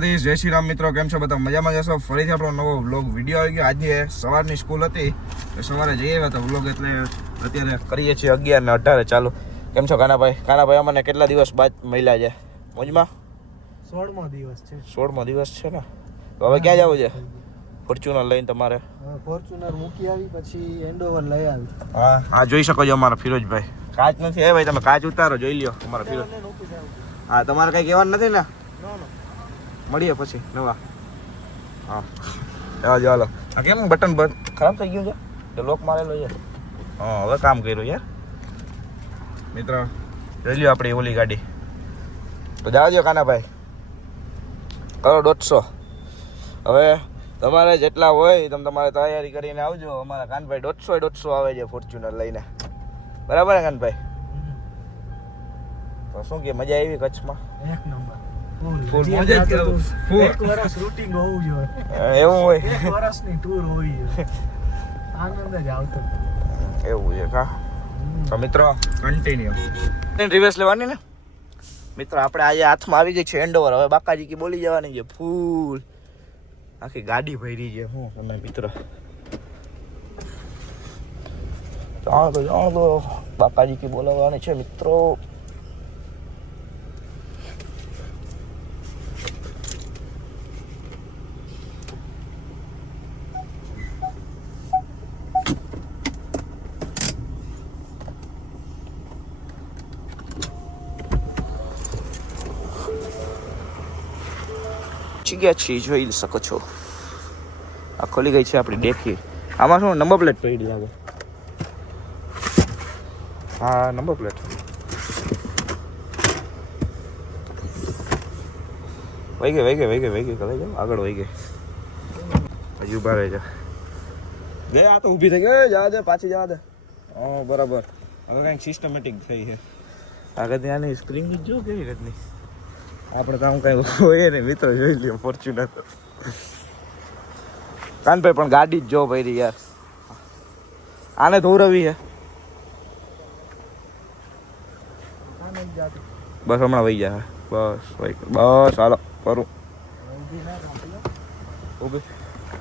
જય શ્રી રામ મિત્રો, કેમ છો બધા? મજામાં જશો? ફરીથી આપણો નવો વ્લોગ વિડીયો આવી ગયો. આજે સવારની સ્કૂલ હતી, સવારે જઈએ આવ્યા હતા વ્લોગ, એટલે અત્યારે કરીએ છીએ 11:18 ચાલુ. કેમ છો કાનાભાઈ? કાનાભાઈ અમને કેટલા દિવસ બાદ મળ્યા છે? મોજમાં 16મો દિવસ છે. 16મો દિવસ છે ને? તો હવે ક્યાં જવું છે? ફોર્ચ્યુનર લઈને તમારે? ફોર્ચ્યુનર મૂકી આવી, પછી હેન્ડઓવર લઈ આવી. હા જોઈ શકો છો અમારા ફિરોજભાઈ. કાચ નથી એ ભાઈ, તમે કાચ ઉતારો, જોઈ લ્યો અમારા ફિરોજ. હા તમારે કઈ કહેવાનું નથી ને? મળીએ પછી નવા. હા ચાલો. આ કેમ બટન બંધ ખરાબ થઈ ગયું છે? લોક મારેલો છે. હા હવે કામ કર્યું યાર. મિત્ર જોઈ લ્યો આપણી ઓલી ગાડી. તો જાવજો કાનાભાઈ, કરો 150. હવે તમારે જેટલા હોય તમે તમારે તૈયારી કરીને આવજો. અમારા કાનભાઈ 150 આવે છે ફોર્ચ્યુનર લઈને. બરાબર ને કાનભાઈ? તો શું કે મજા આવી કચ્છમાં? એક નંબર. એક વર્ષ રૂટિંગ હોવું જોઈએ. એવું હોય? એક વર્ષની ટૂર હોવી જોઈએ. આનંદ જ આવતો. એવું છે કા? તો મિત્રો કન્ટિન્યુ રિવર્સ લેવાની ને મિત્રો. આપણે આજે હાથમાં આવી ગઈ છે હેન્ડઓવર. હવે બાકાજી કી બોલી જવાની છે ફૂલ. આખી ગાડી ભરી છે. હું તમે મિત્રો જાણ દો બાકાજી કી બોલાવવાની છે મિત્રો. ગયા છે, જોઈ શકો છો. આ ખોલી ગઈ છે આપણી ડેકી. આમાં શું નંબર પ્લેટ પડી લાગે? હા નંબર પ્લેટ. વહી ગઈ આગળ વહી ગઈ. હજી ઉભા રહે છે. ગે આ તો ઊભી થઈ ગઈ. જવા દે, પાછી જવા દે. હા બરાબર. હવે કંઈક સિસ્ટમેટિક થઈ છે. આગળ ત્યાંની સ્પ્રિંગ જો કેવી રીતની. આપણે તો આમ કઈ હોય ને મિત્રો, જોઈ લ્યો ફોર્ચ્યુનર. કાનભાઈ પણ ગાડી જ જો ભાઈ યાર. આને ધોરવી છે બસ, હમણાં વહી જાય. બસ હાલો કરું.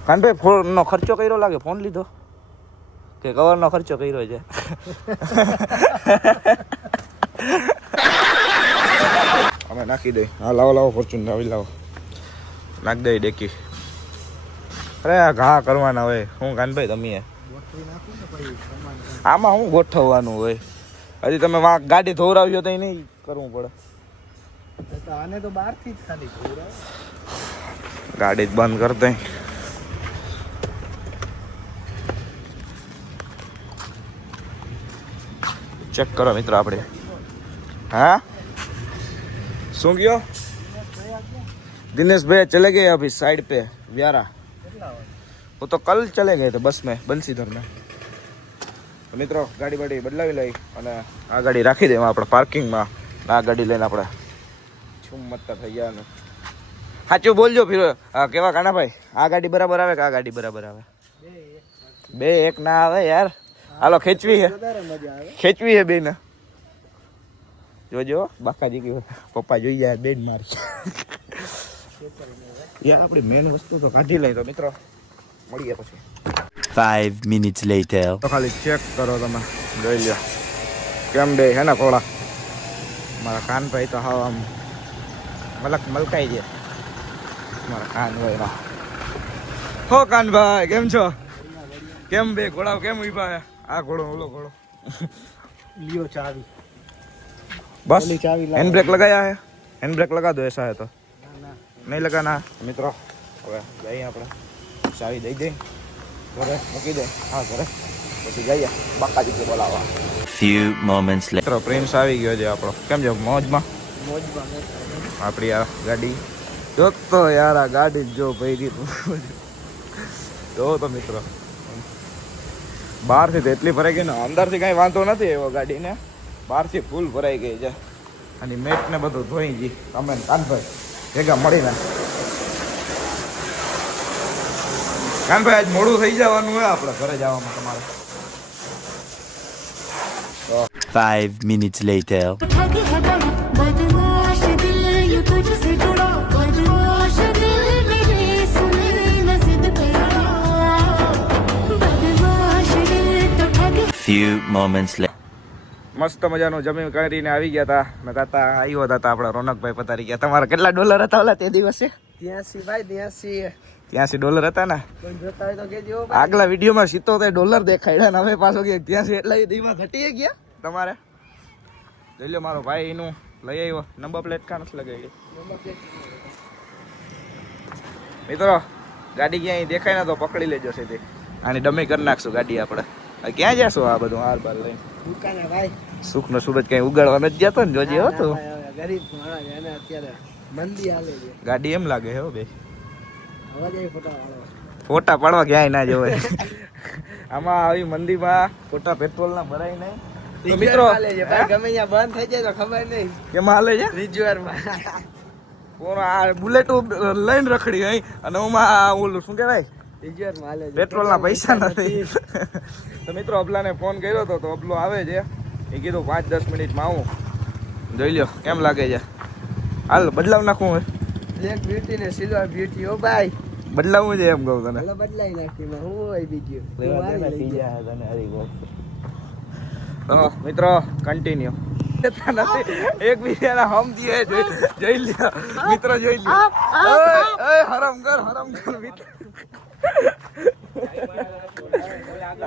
કાનભાઈ ફોનનો ખર્ચો કર્યો લાગે? ફોન લીધો કે કવરનો ખર્ચો કર્યો છે? અમે નાખી દઈ. હા લાવો ફોર્ચ્યુનર આવી લાવો, નાખી દઈ ડેકી. અરે આ ઘા કરવાના હોય. હું કાનભાઈ તમે આમાં શું ગોઠવવાનું હોય? હજી તમે ગાડી ધોરાવ્યો તો નહીં કરવું પડે? આને તો બહારથી જ ખાલી ગાડી જ બંધ કરી દઈ. ચેક કરો મિત્રો આપણે. हाँ सुन गयो दिनेश भैया चले गए अभी साइड पे व्यारा. वो तो कल चले गए थे बस में बंसीधर में. तो मित्रों गाड़ी बाड़ी बदलावी लई અને આ ગાડી રાખી દેવા આપણે પાર્કિંગમાં. આ ગાડી લઈને આપણે છું મત થઈ ગયા. સાચું બોલજો ફિર કેવા કાનાભાઈ, આ ગાડી બરાબર આવે કે આ ગાડી બરાબર આવે? બે એક ના આવે યાર. હાલો ખેંચવી છે બે ને. જોજો બાકાજી કે પપ્પા જોઈ જાય બેન મારી. યાર આપણી મેન વસ્તુ તો કાઢી લઈ. તો મિત્રો મળીએ પછી 5 minutes later. તો ખાલી ચેક કરો તમે, જોઈ લો કેમ બે હે ને કોળા. મારા કાનભાઈ તો હાવ આમ મલકાઈ છે. મારા કાનભાઈ ના હો. કાનભાઈ કેમ છો? કેમ બે ઘોડાઓ કેમ ઉભા છે? આ ઘોડો ઓલો ઘોડો लियो चाबी. बस हैंड ब्रेक लगाया है? हैंड ब्रेक लगा दो ऐसा है तो. नहीं लगाना મિત્રો. હવે જઈએ આપણે, ચાવી દઈ દઈ ઘરે મૂકી દે. હા ઘરે પછી જઈએ બાકાજી કે બોલાવવા. Few moments later. મિત્રો પ્રિન્સ આવી ગયો છે આપણો. કેમ છે? મોજમાં આપણી આ ગાડી જો તો યાર. આ ગાડી જો ભરી જો તો મિત્રો. બહારથી તો એટલી ભરાઈ ગઈ ને, અંદરથી કાંઈ વાંધો નથી એવો ગાડીને. બહારથી ફૂલ ભરાઈ ગઈ છે. અને મેટ ને બધું ધોઈ ગઈ. તમે કાનભાઈ ભેગા મળીને. કાનભાઈ આજ મોડું થઈ જવાનું હોય આપણે ઘરે જવામાં તમારે. 5 minutes later. बदमाश दिल ये तुझसे जुड़ा, बदमाश few moments later. મસ્ત મજાનું જમીન કરીને આવી ગયા હતા ને તાતા આવ્યો હતા આપણા રોનકભાઈ પતારી ગયા. તમારા કેટલા ડોલર હતા ઓલા તે દિવસે? 83 ભાઈ 83 $83 હતા ને? પણ જોતા હોય તો કેજો આગલા વિડીયોમાં $77 દેખાડ્યા ને હવે પાછો કે 83 એટલા દીમાં ઘટી ગયા તમારે. જોઈ લો મારો ભાઈ એનું લઈ આવ્યો. નંબર પ્લેટ કાં નથી લગાવી? મિત્રો ગાડી ક્યાંય દેખાય ને તો પકડી લેજો સીધી. આની ડમી કરી નાખશું ગાડી આપણે. ક્યાં જશો આ બધું હાર બાર લઈને? દુકાને ભાઈ સુખ નો સૂરજ કઈ ઉગાડવા નથી જતો ને? જોજે હો તું. ગરીબ માણસ એને અત્યારે મંદી હાલે છે. ગાડી એમ લાગે હો બે. હવે જઈ ફોટો વાળો ફોટા પાડવા ક્યાંય ના જવાય. આમાં આવી મંદીમાં ખોટા પેટ્રોલ ના ભરાય નહીં. તો મિત્રો હાલે છે ભાઈ, ગમે ત્યાં બંધ થઈ જાય તો ખબર નહીં. કેમાં હાલે છે? રિજ્યુઅરમાં કોણ આ બુલેટ લઈને રખડી અહીં અને ઓમાં ઓલું શું કહેવાય રિજ્યુઅરમાં હાલે છે. પેટ્રોલના પૈસા નથી. તો મિત્રો અબલાને ફોન કર્યો હતો તો અબલો આવે છે. એ કીધું 5-10 મિનિટમાં આવું. જોઈ લ્યો કેમ લાગે છે. હાલ બદલાવ નાખવું હોય. બ્લેક બ્યુટી ને સિલ્વર બ્યુટી ઓ ભાઈ બદલાવવું છે એમ કહું તને. ભલે બદલાઈ નાખી માં હું હોય બીજું તો મિત્રો કન્ટિન્યુ એકબીજાના હમ દીએ જોઈ લ્યો મિત્રો જોઈ લ્યો. ઓય હરામ કર મિત્ર.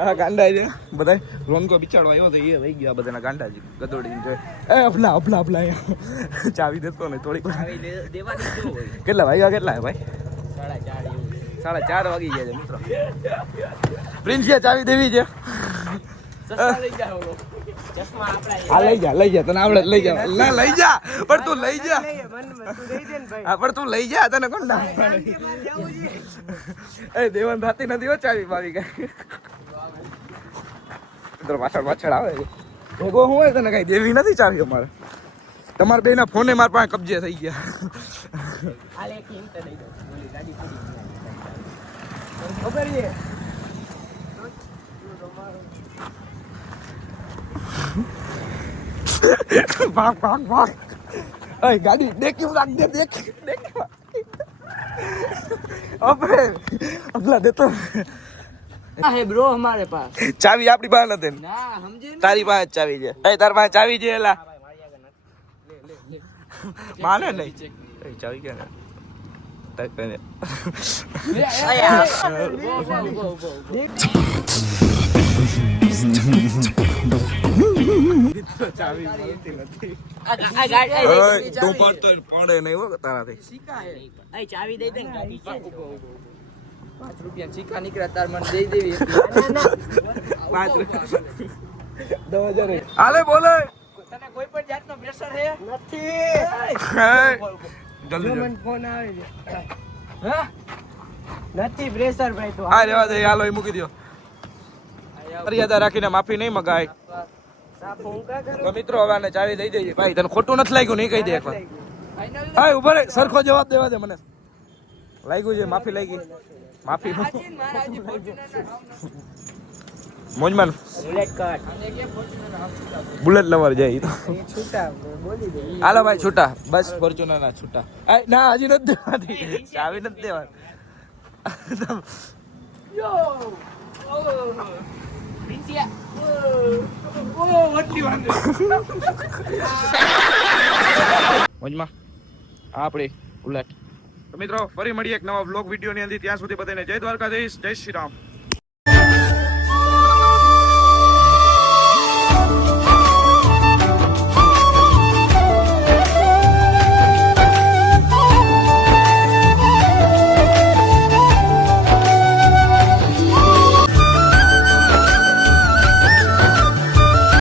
આ ગાંડા છે બધા. રોનકો બિચારો આવ્યો તો એ વહી ગયા બધાના ગાંડા જ ગદોડી જોઈ. એ અપલા ચાવી દેતો ને થોડીક. કેટલા વાગ્યા કેટલા ભાઈ? 4:30 વાગી ગયા છે મિત્રો. પ્રિન્સ ચાવી દેવી છે. હા લઈ જા તને આવડે લઈ જા. ના લઈ જા પણ તું લઈ જા. હા પણ તું લઈ જા તને કોણ ના એ દેવન થાતી નથી હો ચાવી પાવી કઈ. મિત્રો પાછળ આવે છે. ભેગો હું હોય તને કઈ દેવી નથી ચાવી અમારે. તમારા બેના ફોને મારા પાસે કબજે થઈ ગયા. ખબર છે ભાગ. અય ગાડી દેખી રાખ દે દેખ. અબલા દેતો હે બ્રો હમારે પાસ ચાવી આપણી પાસે નથી. ના સમજે ને તારી પાસે જ ચાવી છે. તારી પાસે ચાવી છે એલા માને નહીં. ચાવી ક્યાં ચાવી મળતી નથી. તું પડે નહીં હો તારાથી. ચાવી દઈ દે ને ₹5 ચીકા નીકળ્યા તાર મને દઈ દેવી. 2000 હાલે બોલે. તને કોઈ પણ જાતનો પ્રેશર હે નથી. જલ્દી મને ફોન આવે છે. હા નથી પ્રેશર ભાઈ તો હા રેવા દે. હાલો એ મૂકી દો. મર્યાદા રાખીને માફી નહીં મગાય. તો મિત્રો હવે આને ચાવી દઈ દેજે ભાઈ. તને ખોટું નથી લાગ્યું નહીં કહી દે એકવાર. હા ઉભા રે. સરખો જવાબ દેવા દે મને. લાગ્યું છે માફી લાગી. માફી મોજમાન બુલેટ લવર જાય તો. હાલો ભાઈ છૂટા બસ. ફોર્ચ્યુનર ના છૂટા. ના હજી નથી દેવાતી ચાવી નથી દેવાની. મોજમાં આપણી બુલેટ. તો મિત્રો ફરી મળીએ એક નવા વ્લોગ વિડીયોની અંદર. ત્યાં સુધી બધાને જય દ્વારકાધીશ, જય શ્રી રામ.